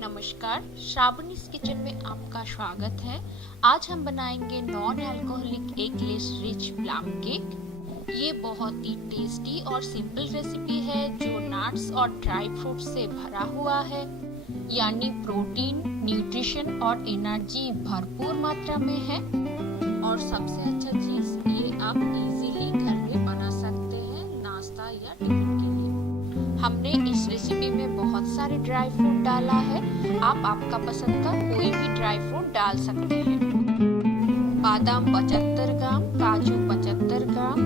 नमस्कार, श्रावणीज किचन में आपका स्वागत है। आज हम बनाएंगे non alcoholic eggless rich plum cake. ये बहुत ही टेस्टी और सिंपल रेसिपी है जो नट्स और ड्राई फ्रूट से भरा हुआ है, यानी प्रोटीन, न्यूट्रिशन और एनर्जी भरपूर मात्रा में है। और सबसे अच्छा चीज, ये आप इजीली घर में बना सकते हैं नाश्ता या टिफिन के लिए। हमने इस रेसिपी में बहुत सारे ड्राई फ्रूट डाला है। आप आपका पसंद का कोई भी ड्राई फ्रूट डाल सकते हैं। बादाम 75 ग्राम, काजू 75 ग्राम,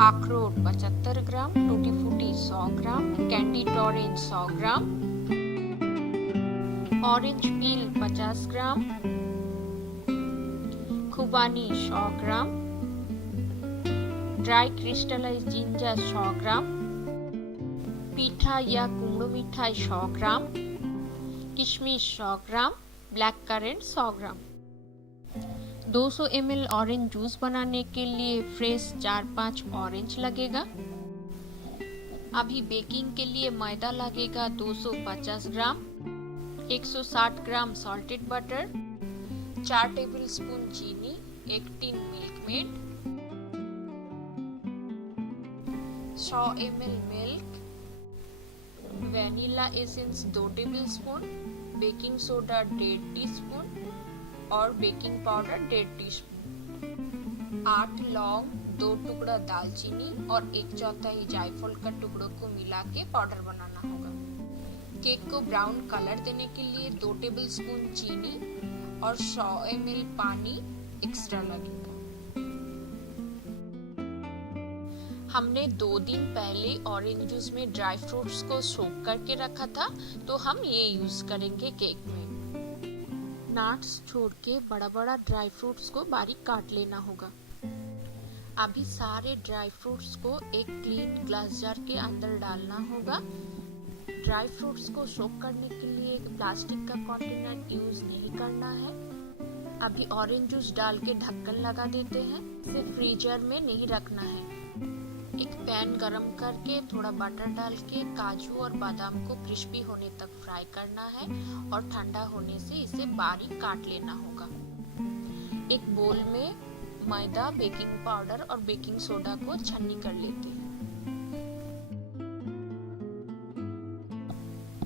अखरोट 75 ग्राम, टूटी फ्रूटी 100 ग्राम, कैंडीड ऑरेंज 100 ग्राम, ऑरेंज पील 50 ग्राम, खुबानी 100 ग्राम, ड्राई क्रिस्टलाइज्ड जिंजर 100 ग्राम, पीठा या कुमड़ो मिठाई 100 ग्राम, किशमिश 100 ग्राम, ब्लैक करेंट 100 ग्राम। 200 ml ऑरेंज जूस बनाने के लिए फ्रेश 4-5 ऑरेंज लगेगा। अभी बेकिंग के लिए मैदा लगेगा 250 ग्राम, 160 ग्राम सॉल्टेड बटर, 4 टेबलस्पून चीनी, 1 tin milk made, 100 ml milk, vanilla essence 2 tablespoon, baking soda 1.5 teaspoon और बेकिंग पाउडर 1.5 टीस्पून, 8 लौंग, 2 टुकड़ा दालचीनी और 1/4 जायफल का टुकड़ों को मिला के पाउडर बनाना होगा। केक को ब्राउन कलर देने के लिए 2 टेबलस्पून चीनी और 100 ml पानी एक्स्ट्रा लगेगा। हमने 2 दिन पहले ऑरेंज जूस में ड्राई फ्रूट्स को सोक करके रखा था, तो हम ये यूज करेंगे केक में। नट्स छोड़ के बड़ा बड़ा ड्राई फ्रूट्स को बारीक काट लेना होगा। अभी सारे ड्राई फ्रूट्स को एक क्लीन ग्लास जार के अंदर डालना होगा। ड्राई फ्रूट्स को सोक करने के लिए प्लास्टिक का कंटेनर यूज नहीं करना है। अभी ऑरेंज जूस डाल के ढक्कन लगा देते हैं। इसे फ्रीजर में नहीं रखना है। एक पैन गरम करके थोड़ा बटर डाल के काजू और बादाम को क्रिस्पी होने तक फ्राई करना है और ठंडा होने से इसे बारीक काट लेना होगा। एक बोल में मैदा, बेकिंग पाउडर और बेकिंग सोडा को छन्नी कर लेते हैं।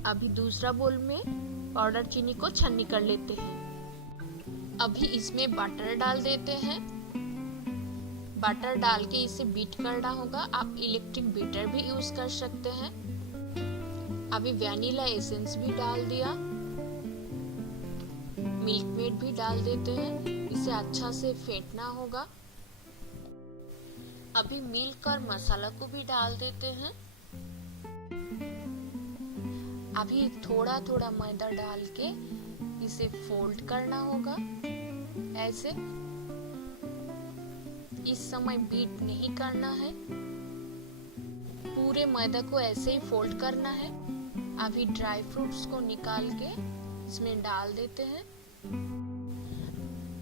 अभी दूसरा बोल में पाउडर चीनी को छन्नी कर लेते हैं। अभी इसमें बटर डाल देते हैं। बटर डाल के इसे बीट करना होगा। आप इलेक्ट्रिक बीटर भी यूज कर सकते हैं। अभी वैनिला एसेंस भी डाल दिया, मिल्क मेड भी डाल देते हैं। इसे अच्छा से फेंटना होगा। अभी मिल्क और मसाला को भी डाल देते हैं। अभी थोड़ा थोड़ा मैदा डाल के इसे फोल्ड करना होगा ऐसे। इस समय बीट नहीं करना है, पूरे मैदा को ऐसे ही फोल्ड करना है। अभी ड्राई फ्रूट्स को निकाल के इसमें डाल देते हैं।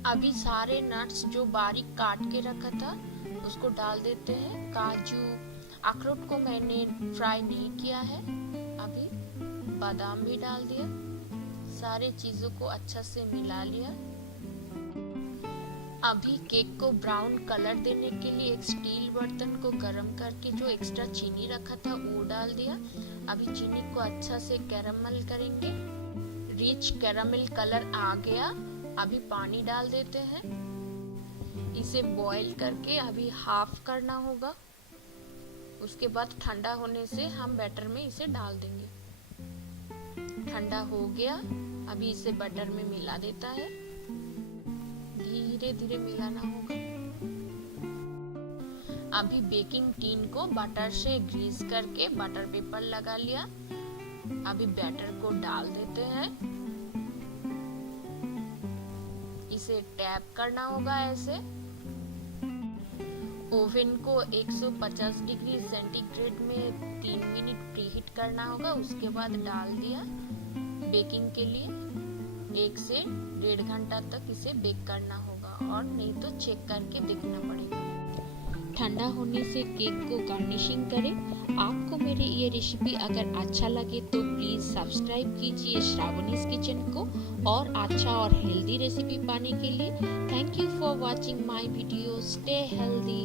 अभी सारे नट्स जो बारीक काट के रखा था उसको डाल देते हैं। काजू, अखरोट को मैंने फ्राई नहीं किया है। अभी बादाम भी डाल दिया। सारे चीजों को अच्छा से मिला लिया। अभी केक को ब्राउन कलर देने के लिए एक स्टील बर्तन को गरम करके जो एक्स्ट्रा चीनी रखा था वो डाल दिया। अभी चीनी को अच्छा से कैरामल करेंगे। रिच कैरामल कलर आ गया। अभी पानी डाल देते हैं। इसे बॉईल करके अभी हाफ करना होगा। उसके बाद ठंडा होने से हम बैटर में इसे डाल देंगे। ठंडा हो गया। अभी इसे बैटर में मिला देता है। धीरे धीरे मिलाना होगा। अभी बेकिंग टिन को बटर से ग्रीस करके बटर पेपर लगा लिया। अभी बैटर को डाल देते हैं। इसे टैप करना होगा ऐसे। ओवन को 150 डिग्री सेंटीग्रेड में 3 मिनट प्रीहीट करना होगा। उसके बाद डाल दिया बेकिंग के लिए। 1 से 1.5 घंटा तक इसे बेक करना होगा और नहीं तो चेक करके देखना पड़ेगा। ठंडा होने से केक को गार्निशिंग करें। आपको मेरी ये रेसिपी अगर अच्छा लगे तो प्लीज़ सब्सक्राइब कीजिए श्रावणीज किचन को और अच्छा और हेल्दी रेसिपी पाने के लिए। Thank you for watching my video. Stay healthy.